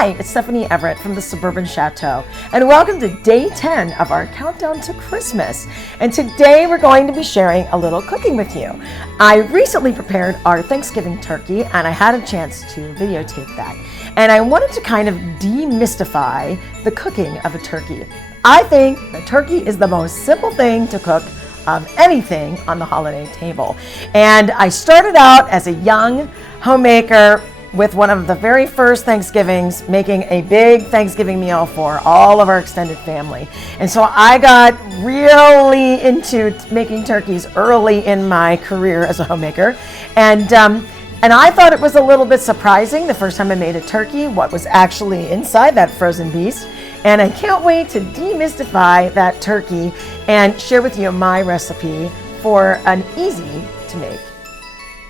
Hi, it's Stephanie Everett from the Suburban Chateau, and welcome to day 10 of our countdown to Christmas. And today we're going to be sharing a little cooking with you. I recently prepared our Thanksgiving turkey, and I had a chance to videotape that. And I wanted to kind of demystify the cooking of a turkey. I think the turkey is the most simple thing to cook of anything on the holiday table. And I started out as a young homemaker with one of the very first Thanksgivings, making a big Thanksgiving meal for all of our extended family. And so I got really into making turkeys early in my career as a homemaker. And I thought it was a little bit surprising the first time I made a turkey, what was actually inside that frozen beast. And I can't wait to demystify that turkey and share with you my recipe for an easy to make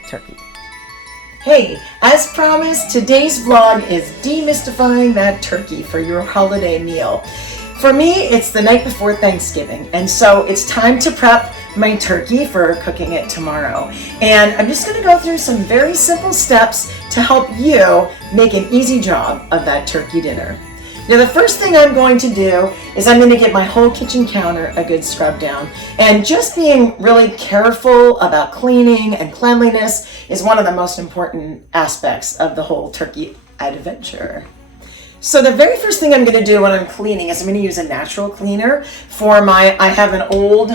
turkey. Hey, as promised, today's vlog is demystifying that turkey for your holiday meal. For me, it's the night before Thanksgiving, and so it's time to prep my turkey for cooking it tomorrow. And I'm just gonna go through some very simple steps to help you make an easy job of that turkey dinner. Now, the first thing I'm going to do is I'm going to get my whole kitchen counter a good scrub down. And just being really careful about cleaning and cleanliness is one of the most important aspects of the whole turkey adventure. So the very first thing I'm going to do when I'm cleaning is I'm going to use a natural cleaner for I have an old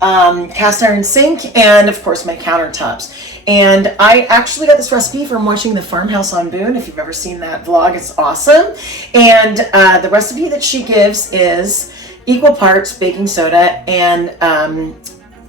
cast iron sink and of course my countertops. And I actually got this recipe from watching The Farmhouse on Boone. If you've ever seen that vlog, it's awesome. And the recipe that she gives is equal parts baking soda and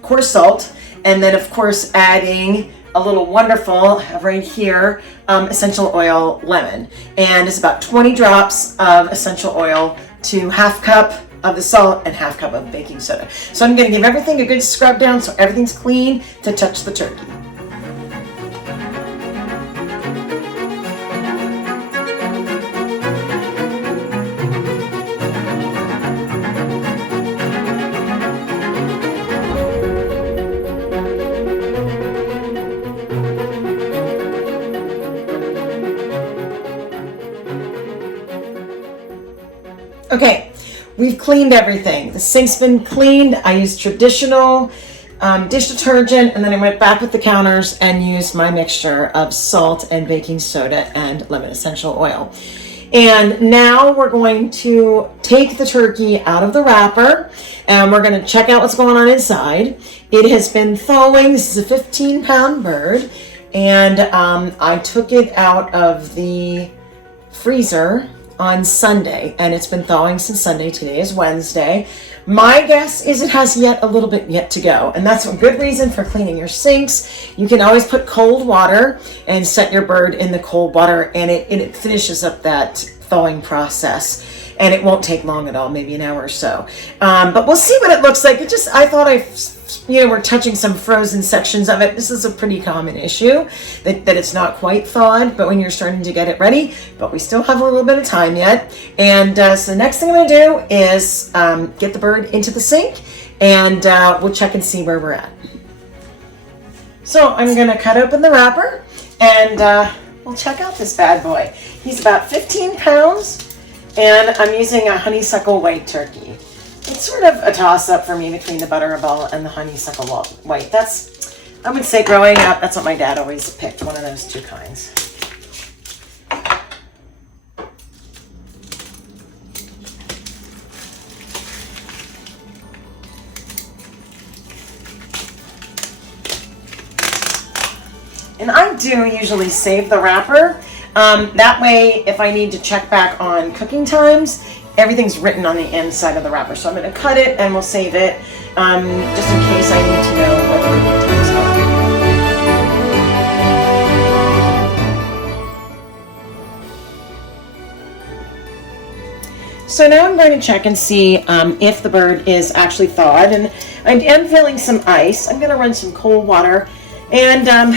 coarse salt, and then of course adding a little wonderful, right here, essential oil lemon. And it's about 20 drops of essential oil to half cup of the salt and half cup of baking soda. So I'm gonna give everything a good scrub down so everything's clean to touch the turkey. Okay, we've cleaned everything. The sink's been cleaned. I used traditional dish detergent, and then I went back with the counters and used my mixture of salt and baking soda and lemon essential oil. And now we're going to take the turkey out of the wrapper and we're going to check out what's going on inside. It has been thawing. This is a 15-pound bird, and I took it out of the freezer on Sunday, and it's been thawing since Sunday. Today is Wednesday. My guess is it has yet a little bit yet to go, and that's a good reason for cleaning your sinks. You can always put cold water and set your bird in the cold water, and it finishes up that thawing process, and it won't take long at all, maybe an hour or so. But we'll see what it looks like. I thought we're touching some frozen sections of it. This is a pretty common issue, that it's not quite thawed, but when you're starting to get it ready, but we still have a little bit of time yet. And so the next thing I'm gonna do is get the bird into the sink, and we'll check and see where we're at. So I'm gonna cut open the wrapper, and we'll check out this bad boy. He's about 15 pounds, and I'm using a honeysuckle white turkey. It's sort of a toss-up for me between the Butterball and the honeysuckle white. I would say growing up, that's what my dad always picked, one of those two kinds. And I do usually save the wrapper. That way, if I need to check back on cooking times, everything's written on the inside of the wrapper. So I'm going to cut it and we'll save it just in case I need to know what the cooking times are. So now I'm going to check and see if the bird is actually thawed. And I am feeling some ice. I'm going to run some cold water. And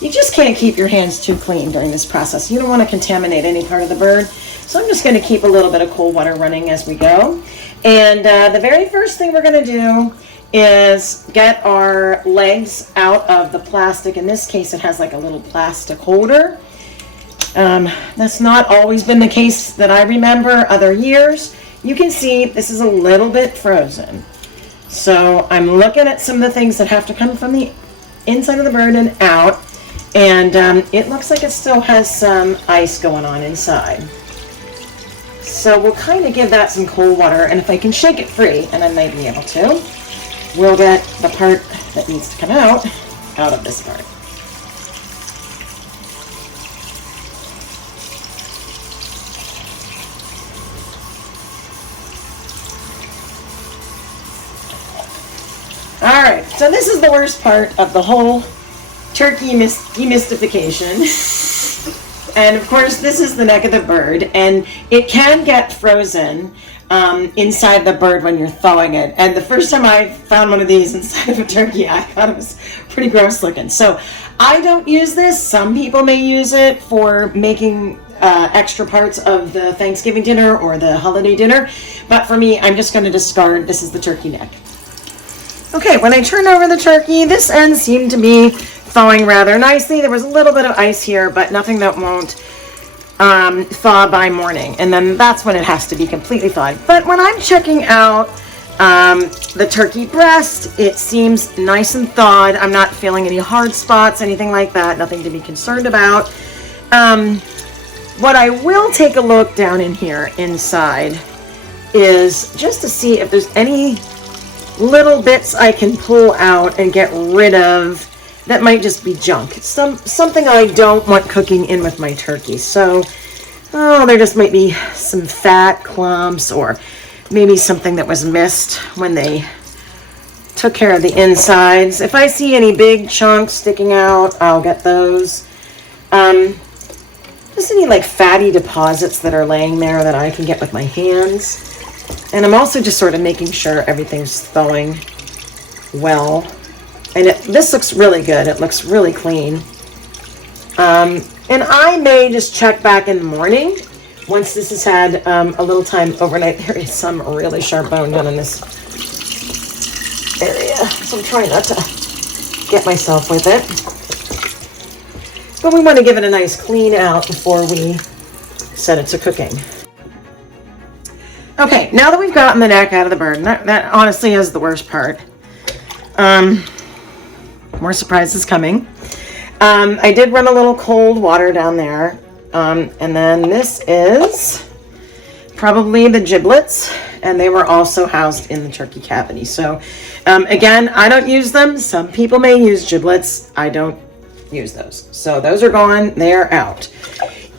you just can't keep your hands too clean during this process. You don't want to contaminate any part of the bird. So I'm just going to keep a little bit of cold water running as we go. And the very first thing we're going to do is get our legs out of the plastic. In this case, it has like a little plastic holder. That's not always been the case that I remember other years. You can see this is a little bit frozen. So I'm looking at some of the things that have to come from the inside of the bird and out. And it looks like it still has some ice going on inside. So we'll kind of give that some cold water, and if I can shake it free, and I might be able to, we'll get the part that needs to come out of this part. All right, so this is the worst part of the whole turkey demystification. And of course, this is the neck of the bird, and it can get frozen inside the bird when you're thawing it. And the first time I found one of these inside of a turkey, I thought it was pretty gross looking. So I don't use this. Some people may use it for making extra parts of the Thanksgiving dinner or the holiday dinner. But for me, I'm just going to discard. This is the turkey neck. Okay, when I turned over the turkey, this end seemed to be thawing rather nicely. There was a little bit of ice here, but nothing that won't thaw by morning. And then that's when it has to be completely thawed. But when I'm checking out the turkey breast, it seems nice and thawed. I'm not feeling any hard spots, anything like that. Nothing to be concerned about. What I will take a look down in here inside is just to see if there's any little bits I can pull out and get rid of that might just be junk. Something I don't want cooking in with my turkey. So, there just might be some fat clumps, or maybe something that was missed when they took care of the insides. If I see any big chunks sticking out, I'll get those. Just any like fatty deposits that are laying there that I can get with my hands. And I'm also just sort of making sure everything's thawing well. And this looks really good. It looks really clean. And I may just check back in the morning once this has had a little time overnight. There is some really sharp bone down in this area, so I'm trying not to get myself with it. But we want to give it a nice clean out before we set it to cooking. Okay, now that we've gotten the neck out of the bird, and that honestly is the worst part. More surprises coming. I did run a little cold water down there. And then this is probably the giblets, and they were also housed in the turkey cavity. So again, I don't use them. Some people may use giblets. I don't use those. So those are gone. They are out.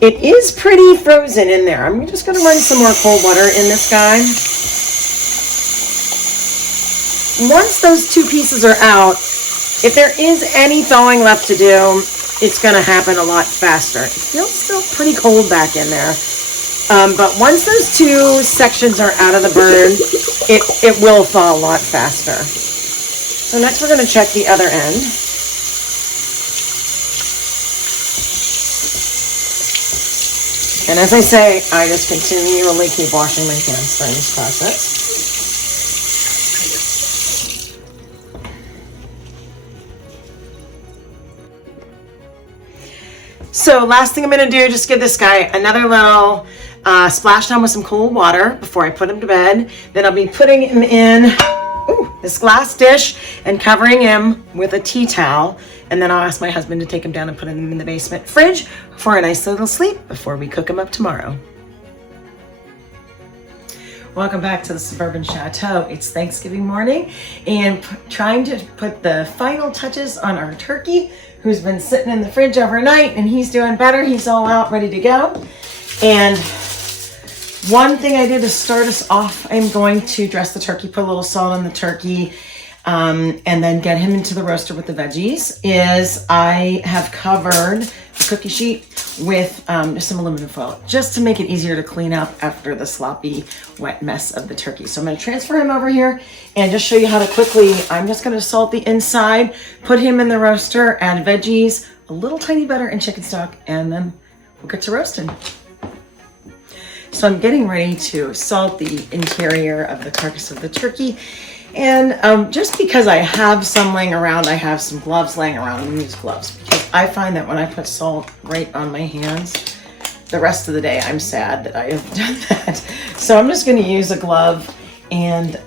It is pretty frozen in there. I'm just going to run some more cold water in this guy. Once those two pieces are out, if there is any thawing left to do, it's going to happen a lot faster. It feels still pretty cold back in there. But once those two sections are out of the bird, it will thaw a lot faster. So next we're going to check the other end. And as I say, I just continually keep washing my hands during this process. So last thing I'm going to do, just give this guy another little splash down with some cold water before I put him to bed. Then I'll be putting him in this glass dish and covering him with a tea towel. And then I'll ask my husband to take him down and put him in the basement fridge for a nice little sleep before we cook him up tomorrow. Welcome back to the Suburban Chateau. It's Thanksgiving morning and trying to put the final touches on our turkey, who's been sitting in the fridge overnight, and he's doing better. He's all out, ready to go. And one thing I did to start us off, I'm going to dress the turkey, put a little salt on the turkey, and then get him into the roaster with the veggies, is I have covered the cookie sheet with just some aluminum foil, just to make it easier to clean up after the sloppy, wet mess of the turkey. So I'm going to transfer him over here and just show you how to quickly, I'm just going to salt the inside, put him in the roaster, add veggies, a little tiny butter and chicken stock, and then we'll get to roasting. So I'm getting ready to salt the interior of the carcass of the turkey. And just because I have some laying around, I have some gloves laying around. I'm going to use gloves because I find that when I put salt right on my hands, the rest of the day, I'm sad that I have done that. So I'm just going to use a glove, and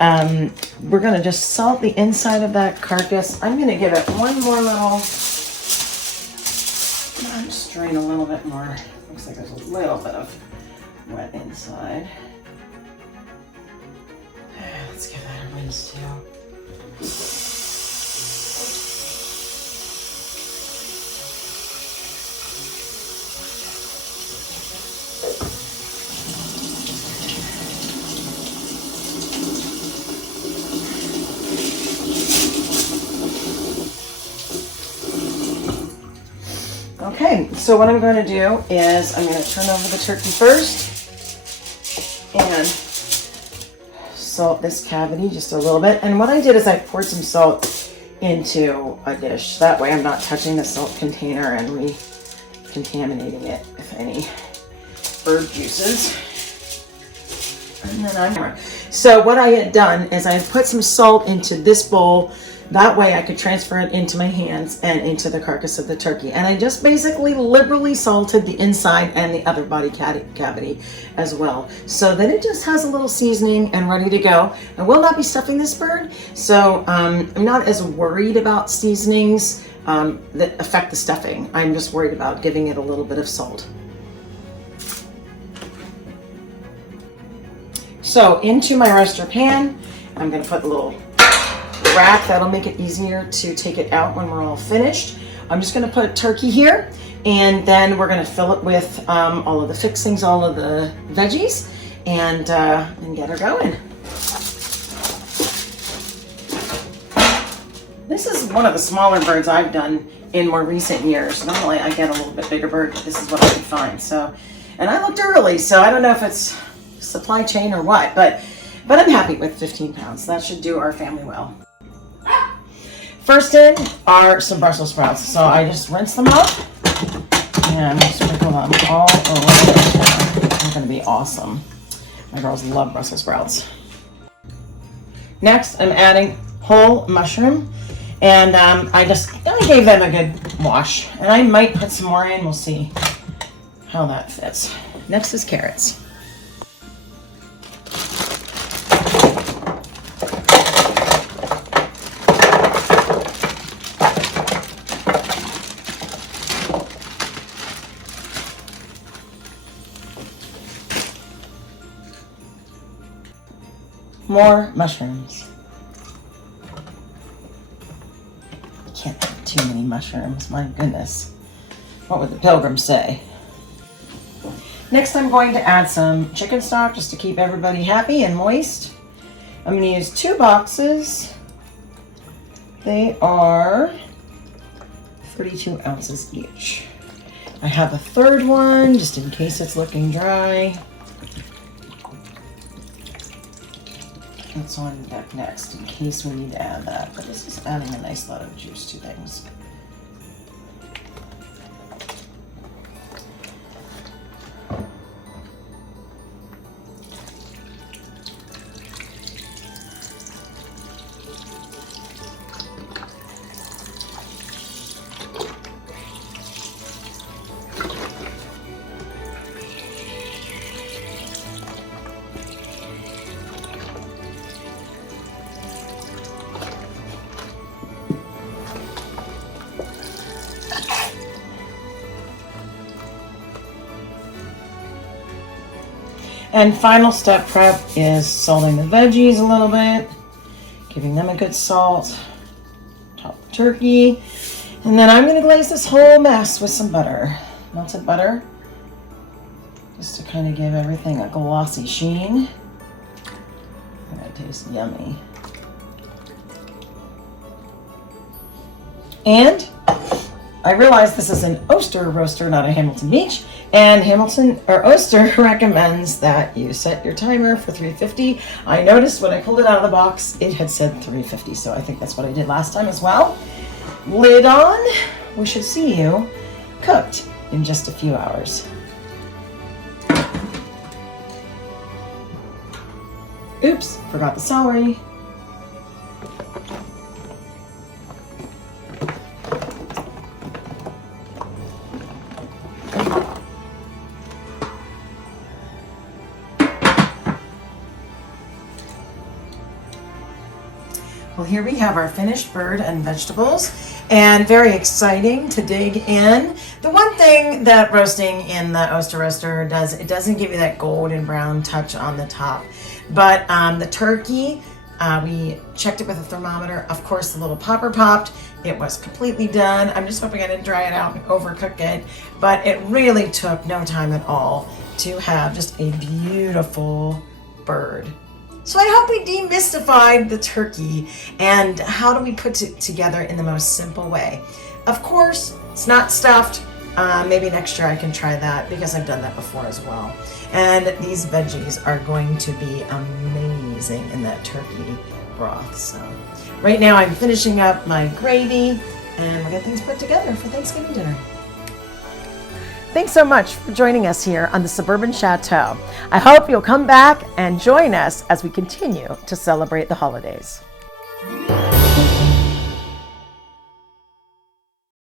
we're going to just salt the inside of that carcass. I'm going to give it one more little, just drain a little bit more. Looks like there's a little bit of wet inside. Let's give that a rinse too. Okay, so what I'm going to do is I'm going to turn over the turkey first and salt this cavity just a little bit. And what I did is I poured some salt into a dish. That way I'm not touching the salt container and re-contaminating it with any bird juices. And then so what I had done is I had put some salt into this bowl. That way I could transfer it into my hands and into the carcass of the turkey. And I just basically liberally salted the inside and the other body cavity as well, so that it just has a little seasoning and ready to go. I will not be stuffing this bird, so I'm not as worried about seasonings that affect the stuffing. I'm just worried about giving it a little bit of salt. So into my roaster pan, I'm going to put a little rack. That'll make it easier to take it out when we're all finished. I'm just going to put turkey here, and then we're going to fill it with all of the fixings, all of the veggies, and get her going. This is one of the smaller birds I've done in more recent years. Normally I get a little bit bigger bird, but this is what I can find. So, and I looked early, so I don't know if it's supply chain or what, but I'm happy with 15 pounds. That should do our family well. First in are some Brussels sprouts. So I just rinse them up and sprinkle them all over. They're going to be awesome. My girls love Brussels sprouts. Next, I'm adding whole mushroom, and I gave them a good wash, and I might put some more in. We'll see how that fits. Next is carrots. More mushrooms. Can't have too many mushrooms, my goodness. What would the pilgrims say? Next, I'm going to add some chicken stock just to keep everybody happy and moist. I'm going to use 2 boxes. They are 32 ounces each. I have a third one just in case it's looking dry. That's on deck next in case we need to add that, but this is adding a nice lot of juice to things. And final step prep is salting the veggies a little bit, giving them a good salt, top the turkey, and then I'm going to glaze this whole mess with some butter, melted butter, just to kind of give everything a glossy sheen. And that tastes yummy. And I realize this is an Oster roaster, not a Hamilton Beach, and Hamilton or Oster recommends that you set your timer for 350. I noticed when I pulled it out of the box, it had said 350, so I think that's what I did last time as well. Lid on. We should see you cooked in just a few hours. Oops, forgot the celery. Well, here we have our finished bird and vegetables, and very exciting to dig in. The one thing that roasting in the Oster Roaster does, it doesn't give you that golden brown touch on the top. But the turkey, we checked it with a thermometer. Of course, the little popper popped. It was completely done. I'm just hoping I didn't dry it out and overcook it, but it really took no time at all to have just a beautiful bird. So I hope we demystified the turkey and how do we put it together in the most simple way. Of course, it's not stuffed. Maybe next year I can try that because I've done that before as well. And these veggies are going to be amazing in that turkey broth. So right now I'm finishing up my gravy and we'll get things put together for Thanksgiving dinner. Thanks so much for joining us here on the Suburban Chateau. I hope you'll come back and join us as we continue to celebrate the holidays.